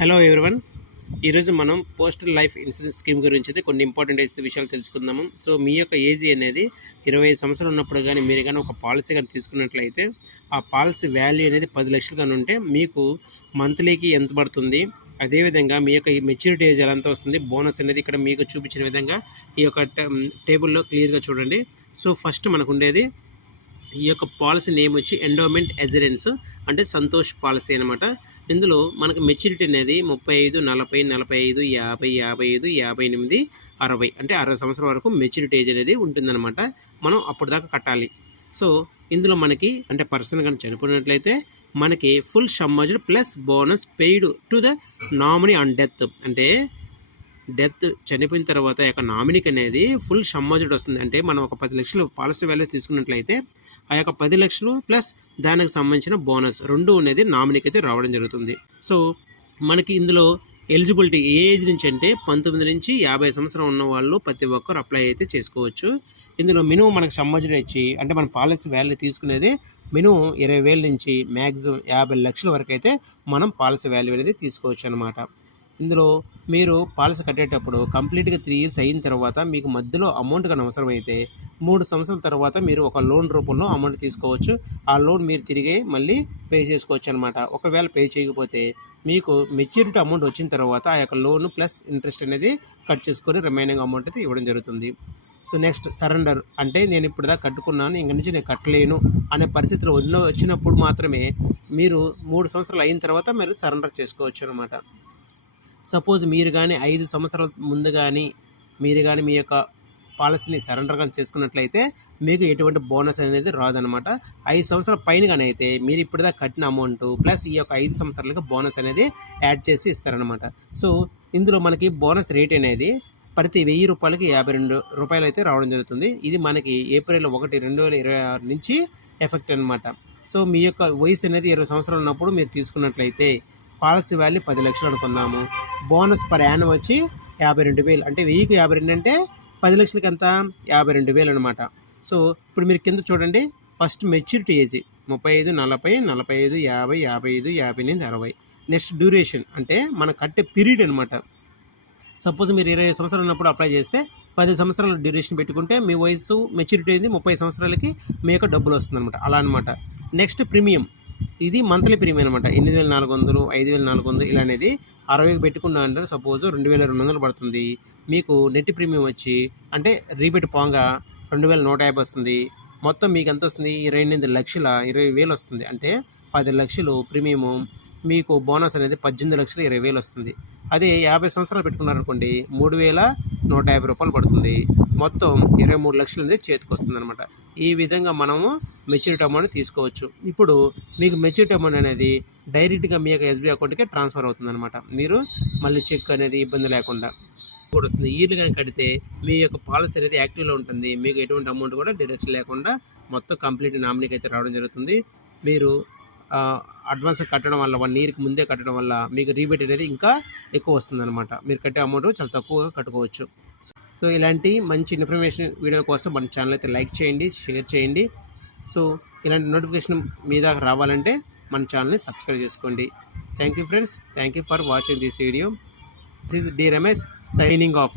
Hello everyone. ఈరోజు మనం postal life insurance scheme గురించి అయితే కొన్ని ఇంపార్టెంట్ విషయాలు తెలుసుకుందాము. సో మీ యొక్క ఏజ్ అనేది 25 సంవత్సరాలు ఉన్నప్పుడు కానీ మీరు కానీ ఒక పాలసీ కానీ తీసుకున్నట్లయితే ఆ పాలసీ వాల్యూ అనేది 10 లక్షలు కానీ ఉంటే మీకు మంత్లీకి ఎంత పడుతుంది, అదేవిధంగా మీ యొక్క మెచ్యూరిటీ ఏజ్ ఎంత వస్తుంది, బోనస్ అనేది ఇక్కడ మీకు చూపించిన విధంగా ఈ యొక్క టేబుల్లో క్లియర్గా చూడండి. సో ఫస్ట్ మనకు ఉండేది ఈ యొక్క పాలసీ నేమ్ వచ్చి ఎండోమెంట్ ఎజరెన్స్ అంటే సంతోష్ పాలసీ అనమాట. ఇందులో మనకు మెచ్యూరిటీ అనేది 35, 40, 45, 50, 55, 58, 60 అంటే 60 సంవత్సరాల వరకు మెచ్యూరిటీ ఏజ్ అనేది ఉంటుందన్నమాట. మనం అప్పటిదాకా కట్టాలి. సో ఇందులో మనకి అంటే పర్సన్ కానీ చనిపోయినట్లయితే మనకి full sum assured plus bonus paid to the nominee on death. అంటే డెత్ చనిపోయిన తర్వాత యొక్క నామినీకి అనేది ఫుల్ సమ్మజ్డ్ వస్తుంది. అంటే మనం ఒక 10 లక్షలు పాలసీ వాల్యూ తీసుకున్నట్లయితే ఆ యొక్క 10 లక్షలు ప్లస్ దానికి సంబంధించిన బోనస్ రెండు అనేది నామినీకి అయితే రావడం జరుగుతుంది. సో మనకి ఇందులో ఎలిజిబిలిటీ ఏ ఏజ్ నుంచి అంటే 19 నుంచి 50 సంవత్సరం ఉన్న వాళ్ళు ప్రతి ఒక్కరు అప్లై అయితే చేసుకోవచ్చు. ఇందులో మినిమం మనకు సమ్మజ్డ్ ఇచ్చి అంటే మన పాలసీ వాల్యూ తీసుకునేది మినిమం 20,000 నుంచి మ్యాక్సిమం 50 లక్షల వరకు అయితే మనం పాలసీ వాల్యూ అనేది తీసుకోవచ్చు అనమాట. ఇందులో మీరు పాలసీ కట్టేటప్పుడు కంప్లీట్గా 3 ఇయర్స్ అయిన తర్వాత మీకు మధ్యలో అమౌంట్ కానీ అవసరమైతే 3 సంవత్సరాల తర్వాత మీరు ఒక లోన్ రూపంలో అమౌంట్ తీసుకోవచ్చు. ఆ లోన్ మీరు తిరిగి మళ్ళీ పే చేసుకోవచ్చు అనమాట. ఒకవేళ పే చేయకపోతే మీకు మెచ్యూరిటీ అమౌంట్ వచ్చిన తర్వాత ఆ యొక్క లోన్ ప్లస్ ఇంట్రెస్ట్ అనేది కట్ చేసుకొని రిమైనింగ్ అమౌంట్ అయితే ఇవ్వడం జరుగుతుంది. సో నెక్స్ట్ సరెండర్ అంటే నేను ఇప్పుడు దాకా కట్టుకున్నాను, ఇంక నుంచి నేను కట్టలేను అనే పరిస్థితిలో వచ్చినప్పుడు మాత్రమే మీరు 3 సంవత్సరాలు అయిన తర్వాత మీరు సరెండర్ చేసుకోవచ్చు అనమాట. సపోజ్ మీరు కానీ 5 సంవత్సరాల ముందు కానీ మీరు కానీ మీ యొక్క పాలసీని సరెండర్ కానీ చేసుకున్నట్లయితే మీకు ఎటువంటి బోనస్ అనేది రాదనమాట. 5 సంవత్సరాల పైన కానీ అయితే మీరు ఇప్పటిదా కట్టిన అమౌంట్ ప్లస్ ఈ యొక్క 5 సంవత్సరాలకి బోనస్ అనేది యాడ్ చేసి ఇస్తారనమాట. సో ఇందులో మనకి బోనస్ రేట్ అనేది ప్రతి 1000 రూపాయలకి 52 రూపాయలు అయితే రావడం జరుగుతుంది. ఇది మనకి ఏప్రిల్ 1, 2026 నుంచి ఎఫెక్ట్ అనమాట. సో మీ యొక్క వయసు అనేది 20 సంవత్సరాలు ఉన్నప్పుడు మీరు తీసుకున్నట్లయితే పాలసీ వాల్యూ 10 లక్షలు అనుకుందాము. బోనస్ పర్ యానం వచ్చి 52,000 అంటే 1000కి 52 అంటే 10 లక్షలకి ఎంత 52,000 అనమాట. సో ఇప్పుడు మీరు కింద చూడండి, first maturity age 35, 40, 45, 50, 55, 58, 60. Next duration అంటే మనం కట్టే పీరియడ్ అనమాట. సపోజ్ మీరు 20 సంవత్సరాలు ఉన్నప్పుడు అప్లై చేస్తే 10 సంవత్సరాల డ్యూరేషన్ పెట్టుకుంటే మీ వయసు మెచ్యూరిటీ అయింది 30 సంవత్సరాలకి మీ యొక్క డబ్బులు వస్తుంది అనమాట. అలా అనమాట. నెక్స్ట్ ప్రీమియం, ఇది మంత్లీ ప్రీమియం అనమాట. 8,400, 5,400 ఇలా అనేది 60కి పెట్టుకున్నా అంటే సపోజ్ 2,200 పడుతుంది. మీకు నెట్ ప్రీమియం వచ్చి అంటే రీబేట్ పోగా 2,150 వస్తుంది. మొత్తం మీకు ఎంత వస్తుంది 28 లక్షల 20,000 వస్తుంది. అంటే 10 లక్షలు ప్రీమియము, మీకు బోనస్ అనేది 18 లక్షల 20,000 వస్తుంది. అదే 50 సంవత్సరాలు పెట్టుకున్నారనుకోండి 3,150 రూపాయలు పడుతుంది. మొత్తం 23 లక్షలు అనేది చేతికి వస్తుంది అనమాట. ఈ విధంగా మనము మెచ్యూరిటీ అమౌంట్ తీసుకోవచ్చు. ఇప్పుడు మీకు మెచ్యూరిటీ అమౌంట్ అనేది డైరెక్ట్గా మీ యొక్క ఎస్బీఐ అకౌంట్కి ట్రాన్స్ఫర్ అవుతుంది అనమాట. మీరు మళ్ళీ చెక్ అనేది ఇబ్బంది లేకుండా కూడా వస్తుంది. ఇయర్లీ కానీ కడితే మీ యొక్క పాలసీ అనేది యాక్టివ్లో ఉంటుంది. మీకు ఎటువంటి అమౌంట్ కూడా డిడక్షన్ లేకుండా మొత్తం కంప్లీట్ నామినీకి అయితే రావడం జరుగుతుంది. మీరు అడ్వాన్స్ కట్టడం వల్ల 1 ఇయర్కి ముందే కట్టడం వల్ల మీకు రీబేట్ అనేది ఇంకా ఎక్కువ వస్తుందన్నమాట. మీరు కట్టే అమౌంట్ చాలా తక్కువగా కట్టుకోవచ్చు. సో ఇలాంటి మంచి ఇన్ఫర్మేషన్ వీడియో కోసం మన ఛానల్ అయితే లైక్ చేయండి, షేర్ చేయండి. సో ఇలాంటి నోటిఫికేషన్ మీ దాకా రావాలంటే మన ఛానల్ని సబ్స్క్రైబ్ చేసుకోండి. Thank you friends, thank you for watching this video. This is D Ramesh signing of.